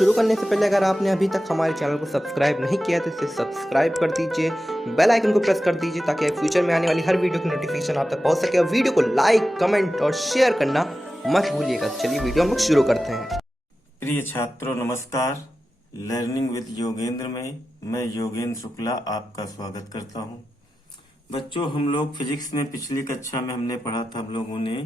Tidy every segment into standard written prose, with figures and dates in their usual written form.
शुरू करने से पहले अगर आपने अभी तक हमारे चैनल को सब्सक्राइब नहीं किया तो इसे सब्सक्राइब कर दीजिए, बेल आइकन को प्रेस कर दीजिए ताकि फ्यूचर में आने वाली हर वीडियो की नोटिफिकेशन आप तक पहुंच सके। और वीडियो को लाइक, कमेंट और शेयर करना मत भूलिएगा। चलिए वीडियो हम लोग शुरू करते हैं। प्रिय छात्रों नमस्कार। लर्निंग विद योगेंद्र में मैं योगेंद्र शुक्ला आपका स्वागत करता हूं। बच्चों, हम लोग फिजिक्स में पिछली कक्षा में हमने पढ़ा था हम लोगों ने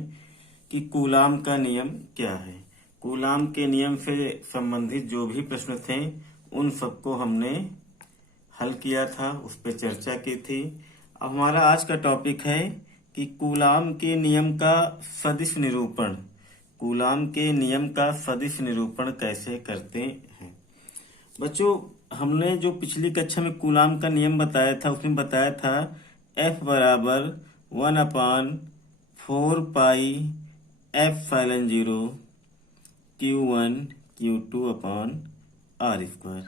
कि कूलाम का नियम क्या है। कूलाम के नियम से संबंधित जो भी प्रश्न थे उन सबको हमने हल किया था, उस पर चर्चा की थी। अब हमारा आज का टॉपिक है कि कूलाम के नियम का सदिश निरूपण। कूलाम के नियम का सदिश निरूपण कैसे करते हैं। बच्चों, हमने जो पिछली कक्षा में कूलाम का नियम बताया था उसमें बताया था F बराबर 1/4 पाई F∼0 Q1 Q2 upon R square.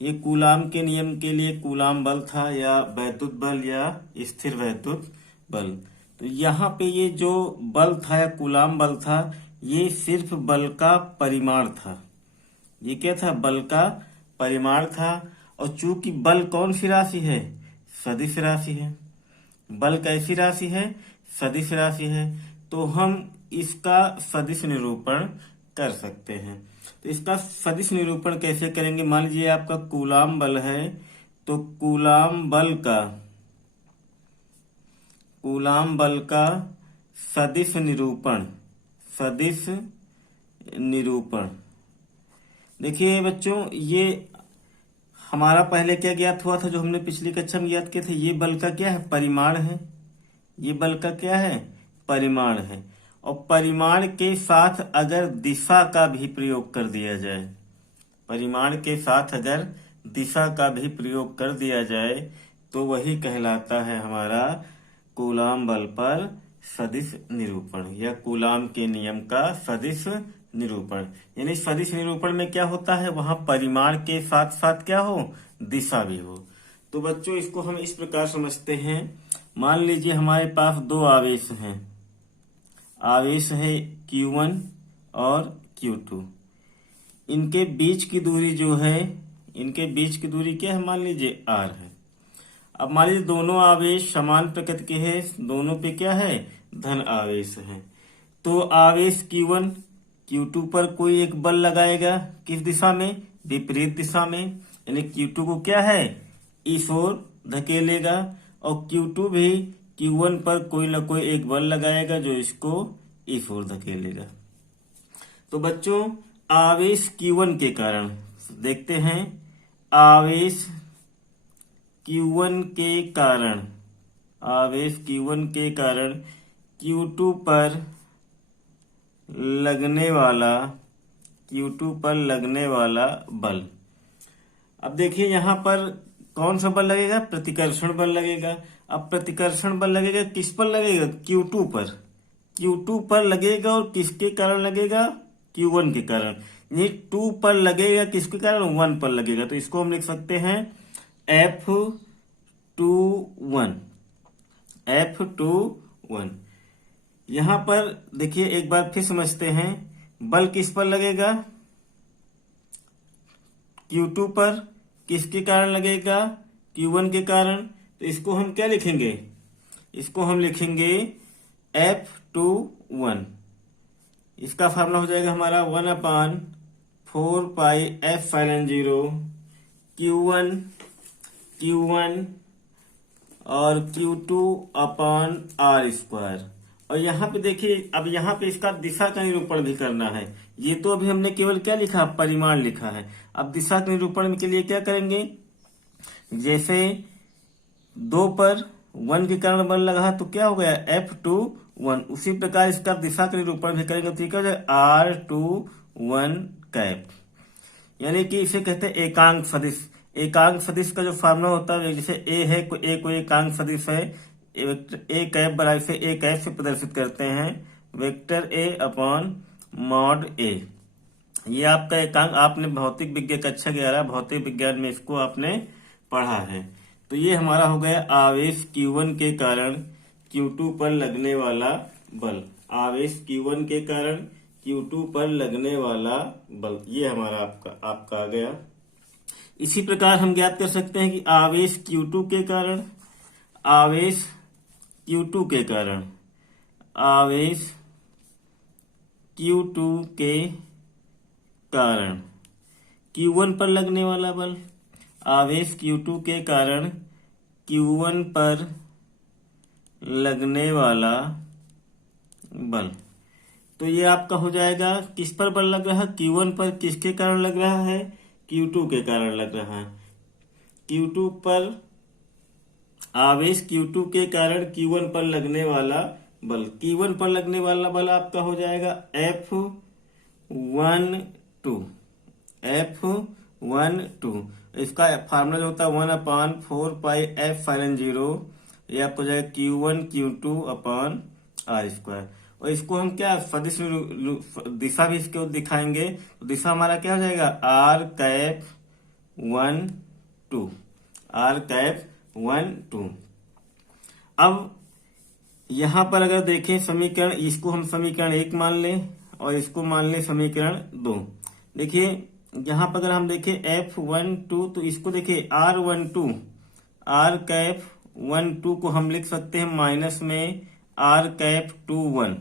ये कूलाम के नियम के लिए कूलाम बल था, या वैद्युत बल या स्थिर वैद्युत बल। तो यहाँ पे ये जो बल था या कूलाम बल था, ये सिर्फ बल का परिमाण था। ये क्या था? बल का परिमाण था। और चूंकि बल कौन सी राशि है? सदिश राशि है। बल कैसी राशि है? सदिश राशि है। तो हम इसका सदिश निरूपण कर सकते हैं। तो इसका सदिश निरूपण कैसे करेंगे? मान लीजिए आपका कूलाम बल है, तो कूलाम बल का सदिश निरूपण। देखिए बच्चों, ये हमारा पहले क्या ज्ञात हुआ था जो हमने पिछली कक्षा में ज्ञात किए थे? ये बल का क्या है? परिमाण है। ये बल का क्या है? परिमाण है। और परिमाण के साथ अगर दिशा का भी प्रयोग कर दिया जाए, परिमाण के साथ अगर दिशा का भी प्रयोग कर दिया जाए तो वही कहलाता है हमारा कूलाम बल पर सदिश निरूपण, या कूलाम के नियम का सदिश निरूपण। यानी सदिश निरूपण में क्या होता है? वहां परिमाण के साथ साथ क्या हो? दिशा भी हो। तो बच्चों, इसको हम इस प्रकार समझते हैं। मान लीजिए हमारे पास दो आवेश हैं। आवेश है Q1 और Q2। इनके बीच की दूरी जो है, इनके बीच की दूरी क्या है? मान लीजिए R है। अब मान लीजिए दोनों आवेश समान प्रकृति के हैं, दोनों पे क्या है? धन आवेश है। तो आवेश Q1 Q2 पर कोई एक बल लगाएगा, किस दिशा में? विपरीत दिशा में। यानी Q2 को क्या है? इस ओर धकेलेगा, और Q2 भी Q1 पर कोई ना कोई एक बल लगाएगा जो इसको इस ओर धकेलेगा। तो बच्चों, आवेश Q1 के कारण देखते हैं, आवेश Q1 के कारण Q2 पर लगने वाला बल। अब देखिए यहाँ पर कौन सा बल लगेगा? प्रतिकर्षण बल लगेगा। अब प्रतिकर्षण बल लगेगा किस पर लगेगा? Q2 पर। Q2 पर लगेगा, और किसके कारण लगेगा? Q1 के कारण। ये 2 पर लगेगा, किसके कारण? 1 पर लगेगा। तो इसको हम लिख सकते हैं F21। यहां पर देखिए एक बार फिर समझते हैं, बल किस पर लगेगा? Q2 पर। किसके कारण लगेगा? Q1 के कारण। तो इसको हम क्या लिखेंगे? इसको हम लिखेंगे F21। इसका फार्मूला हो जाएगा हमारा 1/4 पाई F∼0 Q1 और Q2 अपॉन R स्क्वायर। और यहाँ पे देखिए, अब यहाँ पे इसका दिशा का निरूपण भी करना है। ये तो अभी हमने केवल क्या लिखा? परिमाण लिखा है। अब दिशा के निरूपण के लिए क्या करेंगे? जैसे 2 पर 1 के कारण बल लगा तो क्या हो गया? F21। उसी प्रकार इसका दिशा का निरूपण भी करेंगे तो क्या हो जाएगा? R21 cap. यानी कि इसे कहते हैं एकांक सदिश। एकांक सदिश का जो फार्मूला होता है, जैसे ए है, ए कोई एकांक सदिश है, ए कैप बराबर से ए कैप से प्रदर्शित करते हैं, वेक्टर ए अपॉन मॉड ए। ये आपका एकांक, आपने भौतिक विज्ञान कक्षा 11 भौतिक विज्ञान में इसको आपने पढ़ा है। तो ये हमारा हो गया आवेश Q1 के कारण Q2 पर लगने वाला बल। आवेश Q1 के कारण Q2 पर लगने वाला बल, ये हमारा आपका आ गया। इसी प्रकार हम ज्ञात कर सकते हैं कि आवेश Q2 के कारण, आवेश Q2 के कारण, आवेश Q2 के कारण Q1 पर लगने वाला बल, आवेश Q2 के कारण Q1 पर लगने वाला बल। तो ये आपका हो जाएगा, किस पर बल लग रहा है? Q1 पर। किसके कारण लग रहा है? Q2 के कारण लग रहा है। Q2 पर, आवेश Q2 के कारण Q1 पर लगने वाला बल, Q1 पर लगने वाला बल आपका हो जाएगा F12, F12। इसका फार्मूला जो होता है 1/4πF∅0, ये आपको हो जाएगा Q1 Q2 अपॉन R²। और इसको हम क्या सदिश दिशा भी इसके दिखाएंगे, तो दिशा हमारा क्या हो जाएगा? R∠12, R∠12। अब यहां पर अगर देखें समीकरण, इसको हम समीकरण 1 मान लें और इसको मान लें समीकरण 2। देखिए यहां पर अगर हम देखें F12, तो इसको देखिए R12, R∠12 को हम लिख सकते हैं माइनस में R∠21,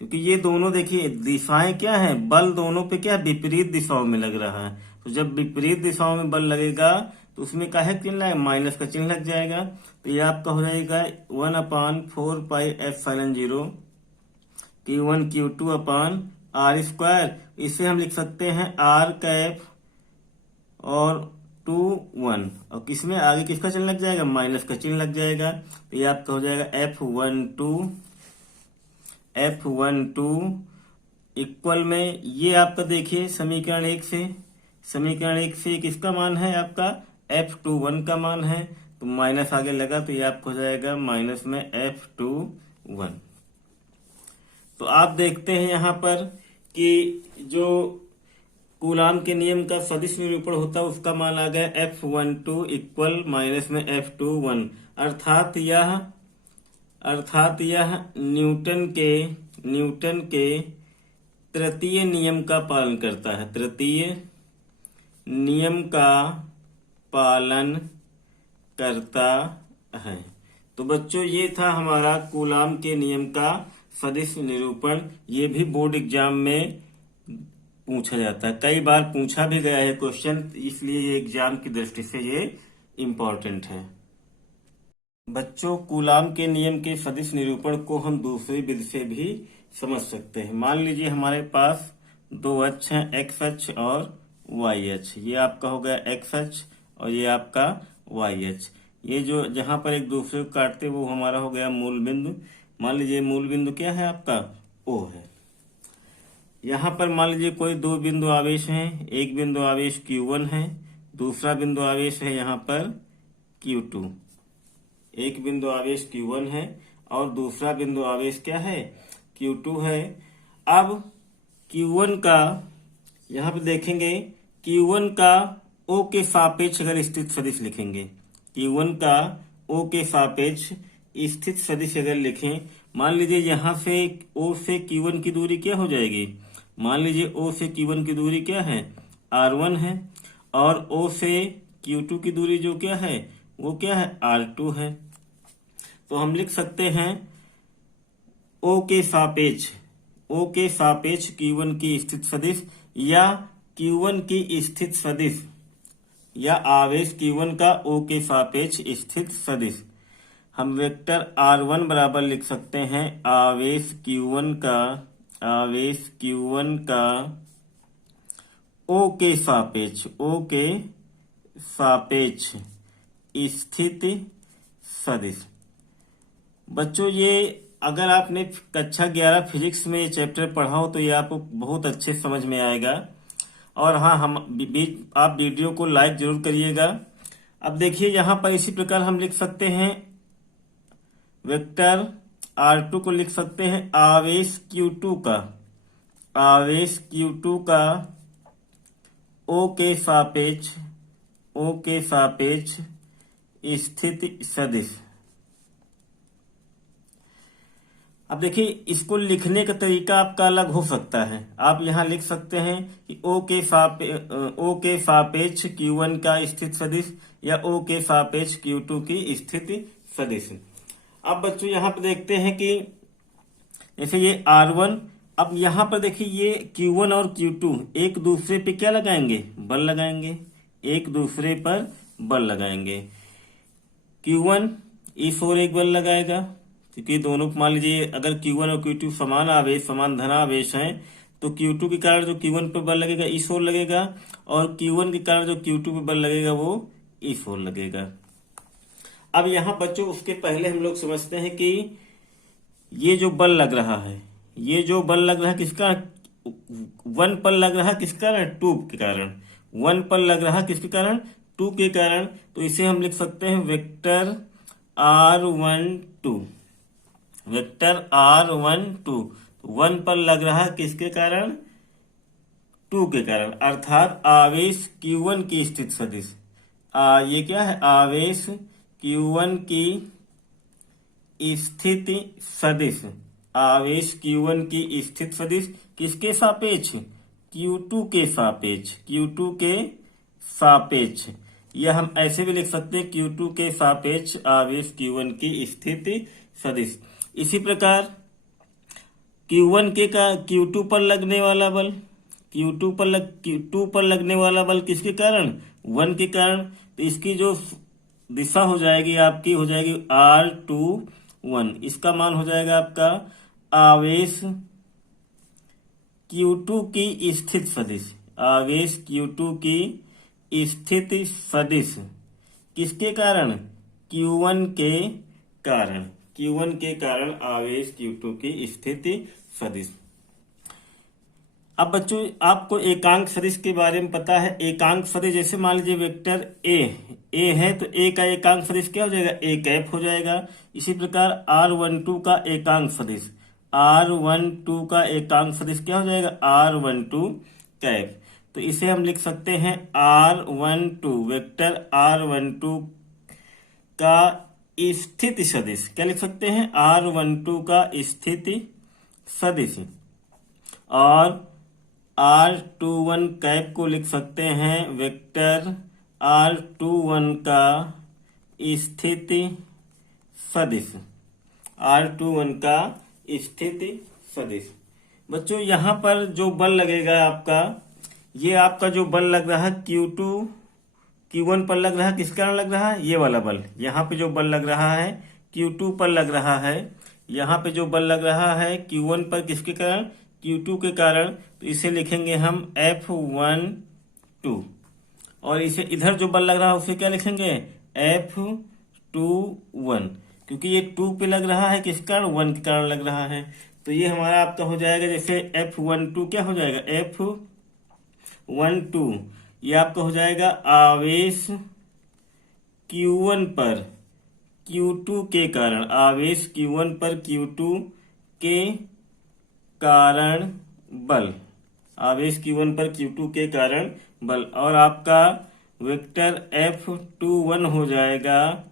क्योंकि ये दोनों देखिए दिशाएं क्या है, बल दोनों पे क्या विपरीत दिशाओं में लग रहा है। तो जब विपरीत दिशाओं में बल लगेगा तो उसमें क्या है चिन्ह लगेगा, माइनस का चिन्ह लग जाएगा। तो ये आपका हो जाएगा 1/4πF∅0 Q1 Q2 upon R²। इसे हम लिख सकते हैं R∠ और 21, और किसमें आगे किसका चिन्ह लग जाएगा? माइनस का चिन्ह लग जाएगा। तो ये आपका हो जाएगा F12 इक्वल में, ये आपका देखिए समीकरण 1 से, समीकरण 1 से किसका मान है आपका? F21 का मान है, तो माइनस आगे लगा तो ये आपको हो जाएगा माइनस में F21। तो आप देखते हैं यहां पर कि जो कूलाम के नियम का सदिश निरूपण होता है उसका मान आ गया F12 इक्वल माइनस में F21, अर्थात यह न्यूटन के तृतीय नियम का पालन करता है, तृतीय नियम का पालन करता है। तो बच्चों ये था हमारा कूलाम के नियम का सदिश निरूपण। ये भी बोर्ड एग्जाम में पूछा जाता है, कई बार पूछा भी गया है क्वेश्चन, इसलिए ये एग्जाम की दृष्टि से ये इम्पोर्टेंट है। बच्चों कूलाम के नियम के सदिश निरूपण को हम दूसरी विधि से भी समझ सकते हैं। मान लीजिए हमारे पास दो अक्ष हैं, एक्स अक्ष और वाई अक्ष। ये आपका हो गया एक्स अक्ष और ये आपका वाई अक्ष। ये जो जहां पर एक दूसरे को काटते वो हमारा हो गया मूल बिंदु। मान लीजिए मूल बिंदु क्या है आपका? O है। यहाँ पर मान लीजिए कोई दो बिंदु आवेश हैं, एक बिंदु आवेश Q1 है, दूसरा बिंदु आवेश है यहाँ पर Q2। एक बिंदु आवेश Q1 है और दूसरा बिंदु आवेश क्या है? Q2 है। अब Q1 का यहाँ पे देखेंगे, Q1 का O के सापेक्ष अगर स्थित सदिश लिखेंगे, Q1 का O के सापेक्ष स्थित सदिश अगर लिखें, मान लीजिए यहाँ से O से Q1 की दूरी क्या हो जाएगी? मान लीजिए O से Q1 की दूरी क्या है? R1 है, और O से Q2 की दूरी जो क्या है वो क्या है? R2 है। तो हम लिख सकते हैं O के सापेक्ष Q1 की स्थित सदिश, या Q1 की स्थित सदिश, या आवेश Q1 का O के सापेक्ष स्थित सदिश। हम वेक्टर R1 बराबर लिख सकते हैं आवेश Q1 का O के सापेक्ष स्थित सदिश। बच्चों ये अगर आपने कक्षा 11 फिजिक्स में ये चैप्टर पढ़ा हो तो ये आपको बहुत अच्छे समझ में आएगा। और हाँ, आप वीडियो को लाइक जरूर करिएगा। अब देखिए यहाँ पर इसी प्रकार हम लिख सकते हैं वेक्टर R2 को लिख सकते हैं आवेश Q2 का O के सापेक्ष स्थित सदिश। अब देखिए, इसको लिखने का तरीका आपका अलग हो सकता है। आप यहाँ लिख सकते हैं कि ओ के सापेक्ष Q1 का स्थित सदिश या ओ के सापेक्ष Q2 की स्थिति सदिश। अब बच्चों यहाँ पर देखते हैं कि जैसे ये R1, अब यहाँ पर देखिए ये Q1 और Q2 एक दूसरे पे क्या लगाएंगे, बल लगाएंगे, एक दूसरे पर बल लगाएंगे। Q1 इस ओर एक बल लगाएगा, क्योंकि दोनों मान लीजिए अगर Q1 और Q2 समान आवेश, समान धनावेश हैं, तो Q2 के कारण जो Q1 पर बल लगेगा इस ओर लगेगा, और Q1 के कारण जो Q2 पर बल लगेगा वो इस ओर लगेगा। अब यहाँ बच्चों उसके पहले हम लोग समझते हैं कि ये जो बल लग रहा है, ये जो बल लग रहा है किसका, 1 पर लग रहा है किसके कारण, 2 के कारण। 1 पर लग रहा किसके कारण, 2 के कारण। तो इसे हम लिख सकते हैं वेक्टर R12, वेक्टर R12। 1 पर लग रहा किसके कारण, 2 के कारण, अर्थात आवेश Q1 की स्थिति सदिश। ये क्या है, आवेश Q1 की स्थिति सदिश, आवेश Q1 की स्थिति सदिश किसके सापेक्ष, Q2 के सापेक्ष, Q2 के सापेक्ष। यह हम ऐसे भी लिख सकते हैं, Q2 के सापेक्ष आवेश Q1 की स्थिति सदिश। इसी प्रकार Q1 के का Q2 पर लगने वाला बल, Q2 पर लगने वाला बल किसके कारण, 1 के कारण। तो इसकी जो दिशा हो जाएगी आपकी, हो जाएगी R21। इसका मान हो जाएगा आपका आवेश Q2 की स्थिति सदिश, आवेश Q2 की स्थिति सदिश किसके कारण, Q1 के कारण, Q1 के कारण आवेश Q2 की स्थिति सदिश। अब बच्चों आपको एकांक सदिश के बारे में पता है। एकांक सदिश जैसे मान लीजिए वेक्टर ए है, तो ए का एकांक सदिश क्या हो जाएगा, ए कैप हो जाएगा। इसी प्रकार R12 का एकांक सदिश, R12 का एकांक सदिश क्या हो जाएगा, R12 कैप। तो इसे हम लिख सकते हैं R12, वेक्टर R12 का स्थिति सदिश। क्या लिख सकते हैं, R12 का स्थिति सदिश। और R21 कैप को लिख सकते हैं वेक्टर R21 का स्थिति सदिश, R21 का स्थिति सदिश। बच्चों यहाँ पर जो बल लगेगा आपका, ये आपका जो बल लग रहा है Q1 पर लग रहा है, किस कारण लग रहा है, ये वाला बल। यहाँ पे जो बल लग रहा है Q2 पर लग रहा है, यहाँ पे जो बल लग रहा है Q1 पर किसके कारण, Q2 के कारण। तो इसे लिखेंगे हम F12, और इसे इधर जो बल लग रहा है उसे क्या लिखेंगे, F21, क्योंकि ये 2 पे लग रहा है किस कारण, 1 के कारण लग रहा है। तो ये हमारा आपका हो जाएगा, जैसे F12 क्या हो जाएगा, F12 ये आपका हो जाएगा आवेश Q1 पर Q2 के कारण, आवेश Q1 पर Q2 के कारण बल, आवेश Q1 पर Q2 के कारण बल। और आपका वेक्टर F21 हो जाएगा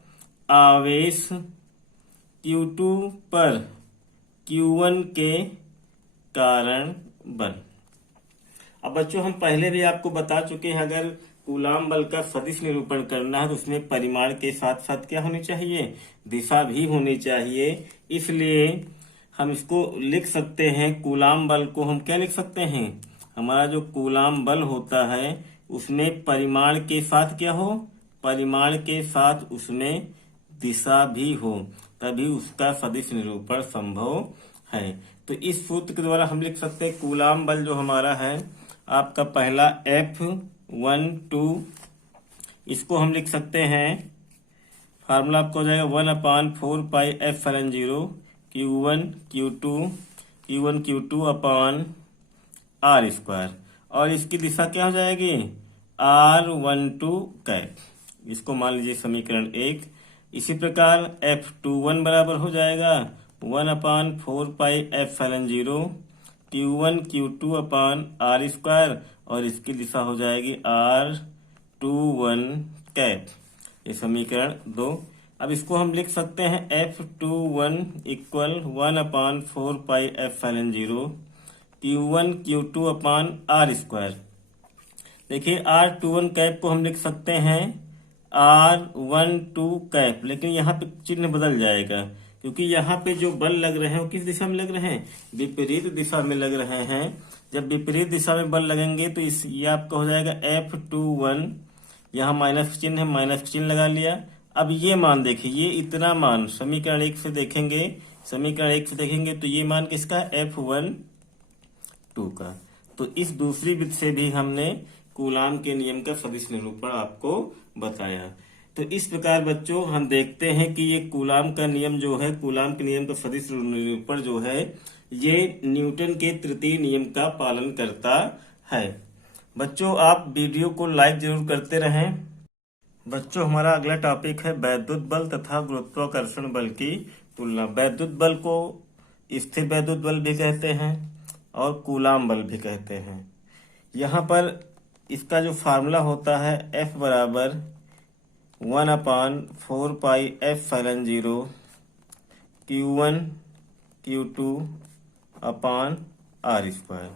आवेश Q2 पर Q1 के कारण बल। अब बच्चों हम पहले भी आपको बता चुके हैं, अगर कूलाम बल का सदिश निरूपण करना है तो उसमें परिमाण के साथ साथ क्या होनी चाहिए, दिशा भी होनी चाहिए। इसलिए हम इसको लिख सकते हैं, कूलाम बल को हम क्या लिख सकते हैं, हमारा जो कूलाम बल होता है उसमें परिमाण के साथ क्या हो, परिमाण के साथ उसमें दिशा भी हो, तभी उसका सदिश निरूपण संभव है। तो इस सूत्र के द्वारा हम लिख सकते हैं कूलाम बल जो हमारा है आपका पहला F12, इसको हम लिख सकते हैं, फार्मूला आपको हो जाएगा 1/4πε0 Q1 Q2 अपॉन R², और इसकी दिशा क्या हो जाएगी, R12 कैप। इसको मान लीजिए समीकरण 1। इसी प्रकार F21 बराबर हो जाएगा 1/4πε0 Q1 अपॉन R², और इसकी दिशा हो जाएगी R21 कैप। ये समीकरण 2। अब इसको हम लिख सकते हैं F21 equal 1/4πε0 Q1 Q2 upon R square. देखिए R21 कैप को हम लिख सकते हैं R12 कैप, लेकिन यहाँ पे चिन्ह बदल जाएगा क्योंकि यहाँ पे जो बल लग रहे हैं वो किस दिशा में लग रहे हैं, विपरीत दिशा में लग रहे हैं। जब विपरीत दिशा में बल लगेंगे तो ये आपका हो जाएगा F21, यहाँ माइनस चिन्ह है, माइनस चिन्ह लगा लिया। अब ये मान देखिए, ये इतना मान समीकरण 1 से देखेंगे, समीकरण 1 से देखेंगे तो ये मान किसका, F12 का। तो इस दूसरी विधि से भी हमने कूलाम के नियम का सदिश निरूपण आपको बताया। तो इस प्रकार बच्चों हम देखते हैं कि ये कूलाम का नियम जो है, कूलाम के नियम का सदिश निरूपण जो है, ये न्यूटन के तृतीय नियम का पालन करता है। बच्चों आप वीडियो को लाइक जरूर करते रहें। बच्चों हमारा अगला टॉपिक है वैद्युत बल तथा गुरुत्वाकर्षण बल की तुलना। वैद्युत बल को स्थिर वैद्युत बल भी कहते हैं और कूलाम बल भी कहते हैं। यहाँ पर इसका जो फार्मूला होता है F बराबर 1/4πε0 Q1 Q2 upon R square.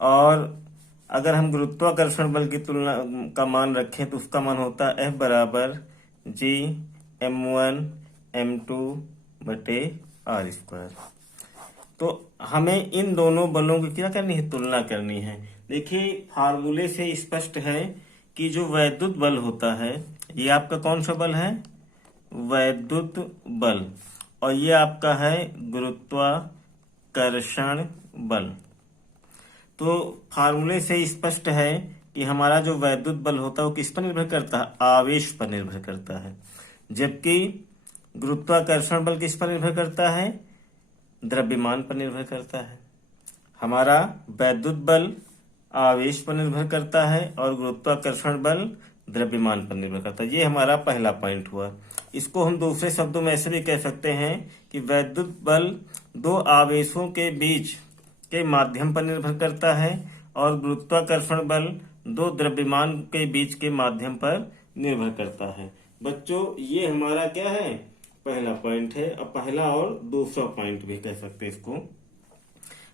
और अगर हम गुरुत्वाकर्षण बल की तुलना का मान रखें तो उसका मान होता है F बराबर G m1 m2 बटे आर स्क्वायर। तो हमें इन दोनों बलों की क्या करनी है, तुलना करनी है। देखिए फार्मूले से स्पष्ट है कि जो वैद्युत बल होता है, ये आपका कौन सा बल है, वैद्युत बल, और ये आपका है गुरुत्वाकर्षण बल। तो फार्मूले से स्पष्ट है कि हमारा जो वैद्युत बल होता है वो किस पर निर्भर करता है, आवेश पर निर्भर करता है, जबकि गुरुत्वाकर्षण बल किस पर निर्भर करता है, द्रव्यमान पर निर्भर करता है। हमारा वैद्युत बल आवेश पर निर्भर करता है और गुरुत्वाकर्षण बल द्रव्यमान पर निर्भर करता है। ये हमारा पहला पॉइंट हुआ। इसको हम दूसरे शब्दों में ऐसे भी कह सकते हैं कि वैद्युत बल दो आवेशों के बीच के माध्यम पर निर्भर करता है और गुरुत्वाकर्षण बल दो द्रव्यमान के बीच के माध्यम पर निर्भर करता है। बच्चों ये हमारा क्या है, पहला पॉइंट है, और पहला और दूसरा पॉइंट भी कह सकते हैं इसको।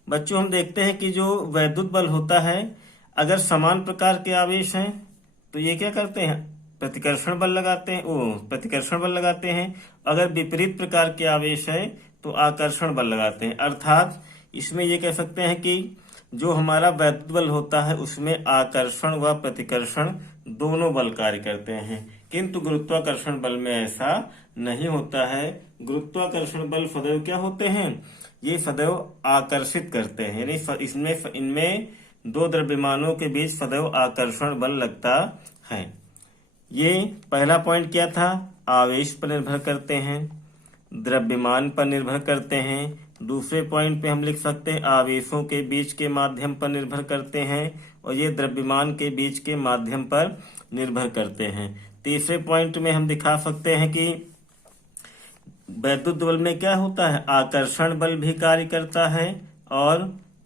बच्चों हम देखते हैं कि जो वैद्युत बल होता है, अगर समान प्रकार के आवेश हैं तो ये क्या करते हैं, प्रतिकर्षण बल लगाते हैं, प्रतिकर्षण बल लगाते हैं। अगर विपरीत प्रकार के आवेश है तो आकर्षण बल लगाते हैं। अर्थात इसमें ये कह सकते हैं कि जो हमारा वैद्युत बल होता है उसमें आकर्षण व प्रतिकर्षण दोनों बल कार्य करते हैं, किंतु गुरुत्वाकर्षण बल में ऐसा नहीं होता है। गुरुत्वाकर्षण बल सदैव क्या होते हैं, ये सदैव आकर्षित करते हैं, यानी इनमें दो द्रव्यमानों के बीच सदैव आकर्षण बल लगता है। ये पहला पॉइंट क्या था, आवेश पर निर्भर करते हैं, द्रव्यमान पर निर्भर करते हैं। दूसरे पॉइंट पे हम लिख सकते हैं आवेशों के बीच के माध्यम पर निर्भर करते हैं और ये द्रव्यमान के बीच के माध्यम पर निर्भर करते हैं। तीसरे पॉइंट में हम दिखा सकते हैं कि वैद्युत बल में क्या होता है, आकर्षण बल भी कार्य करता है और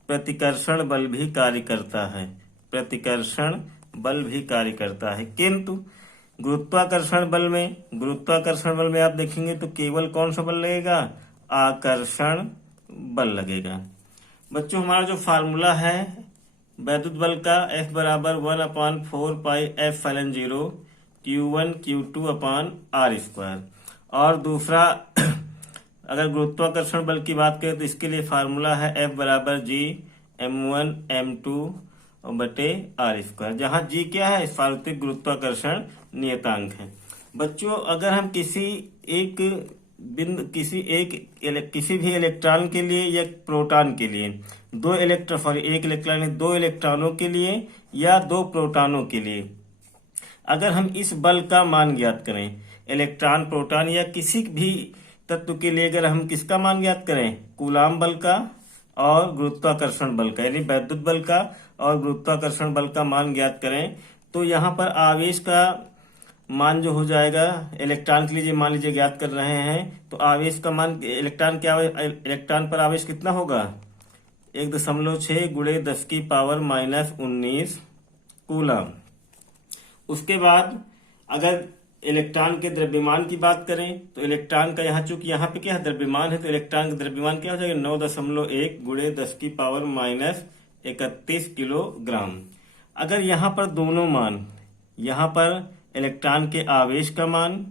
प्रतिकर्षण बल भी कार्य करता है, प्रतिकर्षण बल भी कार्य करता है। किंतु गुरुत्वाकर्षण बल में आप देखेंगे तो केवल कौन सा बल लगेगा, आकर्षण बल लगेगा। बच्चों हमारा जो फार्मूला है वैद्युत बल का, F बराबर 1/4πε0 Q1 Q2 upon R square. और दूसरा अगर गुरुत्वाकर्षण बल की बात करें तो इसके लिए फार्मूला है F बराबर G m1 m2 बटे आर स्क्वायर, जहाँ G क्या है, सार्वत्रिक गुरुत्वाकर्षण नियतांक है। बच्चों अगर हम किसी भी इलेक्ट्रॉन के लिए या प्रोटॉन के लिए दो इलेक्ट्रॉनों के लिए या दो प्रोटॉनों के लिए अगर हम इस बल का मान ज्ञात करें, इलेक्ट्रॉन प्रोटॉन या किसी भी तत्व के लिए अगर हम किसका मान ज्ञात करें, कूलाम बल का और गुरुत्वाकर्षण बल का, यानी वैद्युत बल का और गुरुत्वाकर्षण बल का मान ज्ञात करें, तो यहाँ पर आवेश का मान जो हो जाएगा, इलेक्ट्रॉन के लिए मान लीजिए ज्ञात कर रहे हैं, तो आवेश का मान इलेक्ट्रॉन पर आवेश कितना होगा, 1.6 × 10⁻⁻19 कूलम। उसके बाद अगर इलेक्ट्रॉन के द्रव्यमान की बात करें तो इलेक्ट्रॉन का यहाँ चूंकि यहाँ पे क्या है द्रव्यमान है, तो इलेक्ट्रॉन का द्रव्यमान क्या हो जाएगा 9.1 गुणे 10 की पावर माइनस 31 किलोग्राम। अगर यहाँ पर दोनों मान, यहाँ पर इलेक्ट्रॉन के आवेश का मान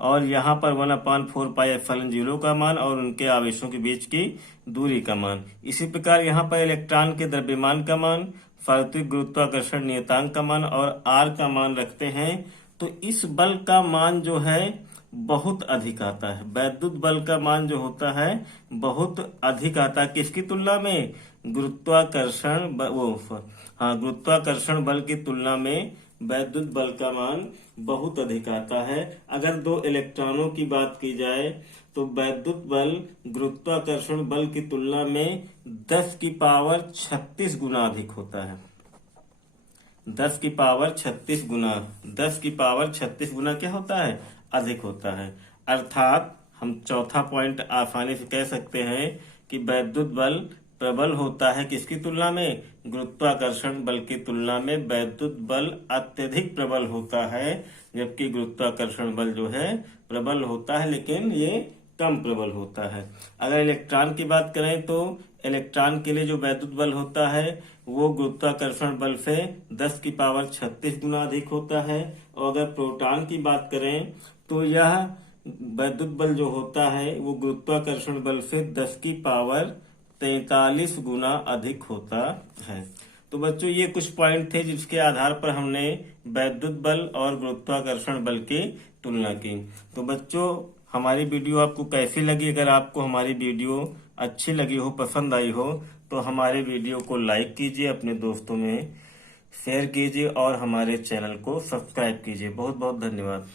और यहाँ पर 1/4πε0 का मान और उनके आवेशों के बीच की दूरी का मान, इसी प्रकार यहाँ पर इलेक्ट्रॉन के द्रव्यमान का मान, फार्तविक गुरुत्वाकर्षण नियतांक का मान और आर का मान रखते हैं, तो इस बल का मान जो है बहुत अधिक आता है। वैद्युत बल का मान जो होता है बहुत अधिक आता है, किसकी तुलना में? गुरुत्वाकर्षण गुरुत्वाकर्षण बल की तुलना में वैद्युत बल का मान बहुत अधिक आता है। अगर दो इलेक्ट्रॉनों की बात की जाए तो वैद्युत बल गुरुत्वाकर्षण बल की तुलना में 10 की पावर 36 गुना अधिक होता है। 10 की पावर 36 गुना, 10 की पावर 36 गुना क्या होता है? अधिक होता है। अर्थात हम चौथा पॉइंट आसानी से कह सकते हैं कि वैद्युत बल प्रबल होता है किसकी तुलना में? गुरुत्वाकर्षण बल की तुलना में वैद्युत बल अत्यधिक प्रबल होता है, जबकि गुरुत्वाकर्षण बल जो है प्रबल होता है लेकिन ये कम प्रबल होता है। अगर इलेक्ट्रॉन की बात करें तो इलेक्ट्रॉन के लिए जो वैद्युत बल होता है वो गुरुत्वाकर्षण बल से 10 की पावर 36 गुना अधिक होता है, और अगर प्रोटॉन की बात करें तो यह वैद्युत बल जो होता है वो गुरुत्वाकर्षण बल से 10 की पावर 43 गुना अधिक होता है। तो बच्चों ये कुछ पॉइंट थे जिसके आधार पर हमने वैद्युत बल और गुरुत्वाकर्षण बल की तुलना की। तो बच्चों हमारी वीडियो आपको कैसी लगी? अगर आपको हमारी वीडियो अच्छी लगी हो, पसंद आई हो, तो हमारे वीडियो को लाइक कीजिए, अपने दोस्तों में शेयर कीजिए और हमारे चैनल को सब्सक्राइब कीजिए। बहुत बहुत धन्यवाद।